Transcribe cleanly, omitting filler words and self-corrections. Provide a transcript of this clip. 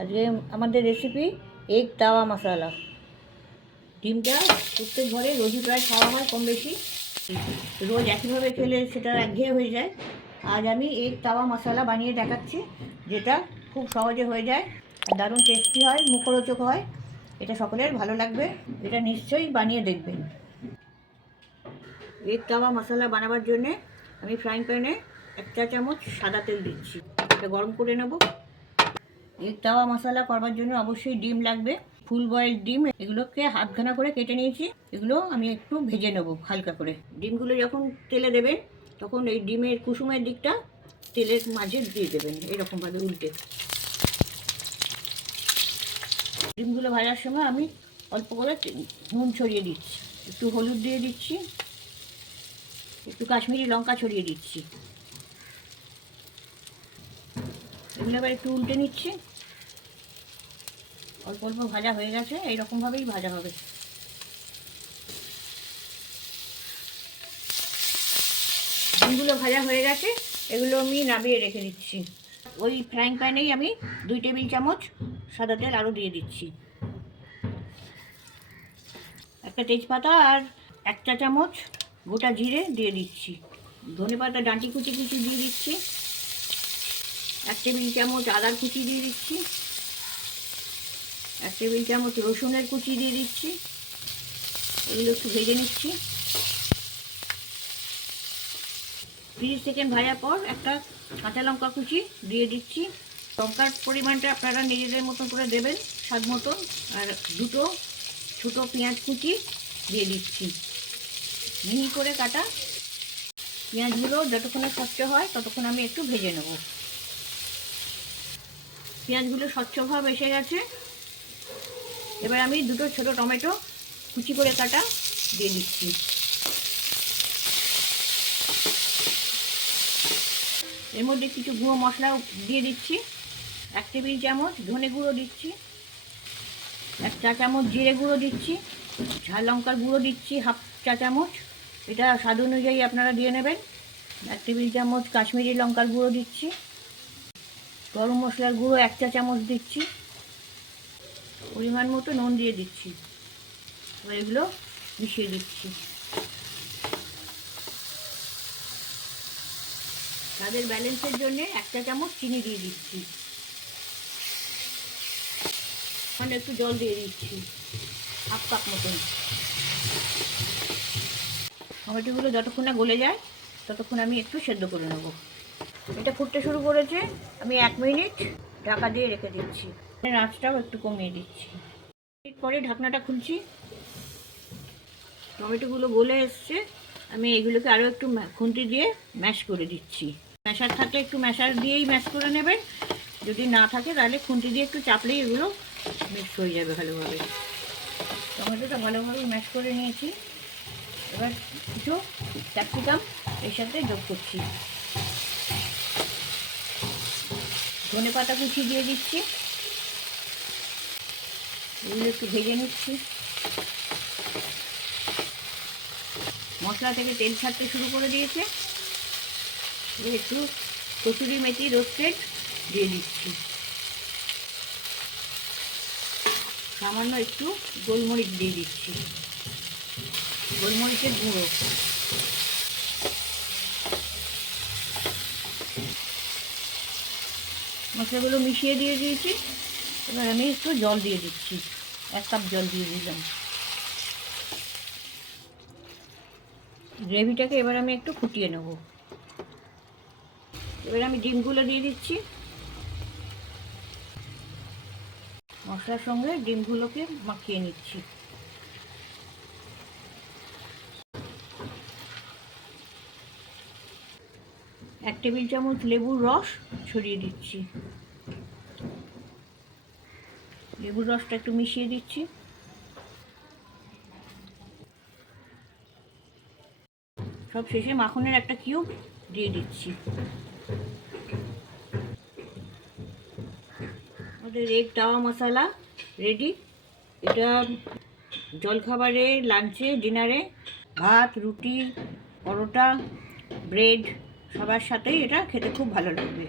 আজকে আমাদের recipe egg তাওয়া মশলা। ডিমটা প্রত্যেক ঘরে রোজই প্রায় খাওয়া হয় কম বেশি, রোজ একইভাবে খেলে সেটা একঘেয়ে হয়ে যায়। আজ আমি এগ তাওয়া মশলা বানিয়ে দেখাচ্ছি, যেটা খুব সহজে হয়ে যায়, দারুণ টেস্টি হয়, মুখরোচক হয়। এটা সকলের ভালো লাগবে, এটা নিশ্চয়ই বানিয়ে দেখবেন। এগ তাওয়া মশলা বানাবার জন্যে আমি ফ্রাইং প্যানে 1 চা চামচ সাদা তেল দিচ্ছি, এটা গরম করে নেব। এগ তাওয়া মশলা করবার জন্য অবশ্যই ডিম লাগবে, ফুল বয়েল ডিম। এগুলোকে হাফখানা করে কেটে নিয়েছি, এগুলো আমি একটু ভেজে নেব হালকা করে। ডিমগুলো যখন তেলে দেবেন তখন এই ডিমের কুসুমের দিকটা তেলের মাঝে দিয়ে দেবেন, এরকমভাবে উল্টে। ডিমগুলো ভাজার সময় আমি অল্প করে নুন ছড়িয়ে দিচ্ছি, একটু হলুদ দিয়ে দিচ্ছি, একটু কাশ্মীরি লঙ্কা ছড়িয়ে দিচ্ছি। এগুলো এবার একটু উল্টে নিচ্ছি। অল্প অল্প ভাজা হয়ে গেছে, এইরকমভাবেই ভাজা হবে। ডিমগুলো ভাজা হয়ে গেছে, এগুলো আমি নামিয়ে রেখে দিচ্ছি। ওই ফ্রাইং প্যানেই আমি 2 টেবিল চামচ সাদা তেল আরও দিয়ে দিচ্ছি, একটা তেজপাতা আর 1 চা চামচ গোটা জিরে দিয়ে দিচ্ছি, ধনেপাতা ডাঁটি কুচি কুচি দিয়ে দিচ্ছি, 1 টেবিল চামচ আদার কুচি দিয়ে দিচ্ছি, 1 টেবিল চামচ রসুনের কুচি দিয়ে দিচ্ছি। এগুলো একটু ভেজে নিচ্ছি। 30 সেকেন্ড ভাজার পর একটা কাঁচা লঙ্কা কুচি দিয়ে দিচ্ছি। লঙ্কার পরিমাণটা আপনারা নিজেদের মতন করে দেবেন, স্বাদ মতন। আর 2টো ছোটো পেঁয়াজ কুচি দিয়ে দিচ্ছি, মিহি করে কাটা। পেঁয়াজগুলো যতক্ষণে স্বচ্ছ হয় ততক্ষণ আমি একটু ভেজে নেব। পেঁয়াজগুলো স্বচ্ছ ভাব এসে গেছে, এবার আমি 2টো ছোটো টমেটো কুচি করে কাটা দিয়ে দিচ্ছি। এর মধ্যে কিছু গুঁড়ো মশলা দিয়ে দিচ্ছি, 1 টেবিল চামচ ধনে গুঁড়ো দিচ্ছি, 1 চা চামচ জিরে গুঁড়ো দিচ্ছি, ঝাল লঙ্কার গুঁড়ো দিচ্ছি 1/2 চা চামচ, এটা স্বাদ অনুযায়ী আপনারা দিয়ে নেবেন। 1 টেবিল চামচ কাশ্মীরি লঙ্কার গুঁড়ো দিচ্ছি, গরম মশলার গুঁড়ো 1 চা চামচ দিচ্ছি, পরিমাণ মতো নুন দিয়ে দিচ্ছি। এবার এগুলো মিশিয়ে দিচ্ছি। তাদের ব্যালেন্সের জন্য 1 চা চামচ চিনি দিয়ে দিচ্ছি, মানে একটু জল দিয়ে দিচ্ছি 1/2 কাপ মতন। টমেটোগুলো যতক্ষণ না গলে যায় ততক্ষণ আমি একটু সেদ্ধ করে নেব। এটা ফুটতে শুরু করেছে, আমি 1 মিনিট ঢাকা দিয়ে রেখে দিচ্ছি, আঁচটাও একটু কমিয়ে দিচ্ছি। পরে ঢাকনাটা খুলছি, টমেটোগুলো গলে এসছে। আমি এগুলোকে আরও একটু খুন্তি দিয়ে ম্যাশ করে দিচ্ছি। ম্যাশার থাকলে একটু ম্যাশার দিয়েই ম্যাশ করে নেবেন, যদি না থাকে তাহলে খুন্তি দিয়ে একটু চাপলেই এগুলো মিক্স হয়ে যাবে ভালোভাবে। টমেটোটা ভালোভাবে ম্যাশ করে নিয়েছি, এবার কিছু ক্যাপসিকাম এর সাথে যোগ করছি, ধনেপাতা কুচি দিয়ে দিচ্ছি, এগুলো একটু ভেজে নিচ্ছি। মশলা থেকে তেল ছাড়তে শুরু করে দিয়েছে, একটু কসুরি মেথি রোস্টেড দিয়ে দিচ্ছি, সামান্য একটু গোলমরিচ দিয়ে দিচ্ছি, গোলমরিচের গুঁড়ো। মশলাগুলো মিশিয়ে দিয়ে দিয়েছি, এবার আমি একটু জল দিয়ে দিচ্ছি, 1 কাপ জল দিয়ে দিলাম। গ্রেভিটাকে এবার আমি একটু ফুটিয়ে নেব। এবার আমি ডিমগুলো দিয়ে দিচ্ছি, মশলার সঙ্গে ডিমগুলোকে মাখিয়ে নিচ্ছি। এক টেবিল চামচ লেবুর রস ছড়িয়ে দিচ্ছি, লেবুর রসটা একটু মিশিয়ে দিচ্ছি। সব শেষে মাখনের একটা কিউব দিয়ে দিচ্ছি। আমাদের এগ তাওয়া মশলা রেডি। এটা জলখাবারে, লাঞ্চে, ডিনারে, ভাত, রুটি, পরোটা, ব্রেড সবার সাথেই এটা খেতে খুব ভালো লাগবে।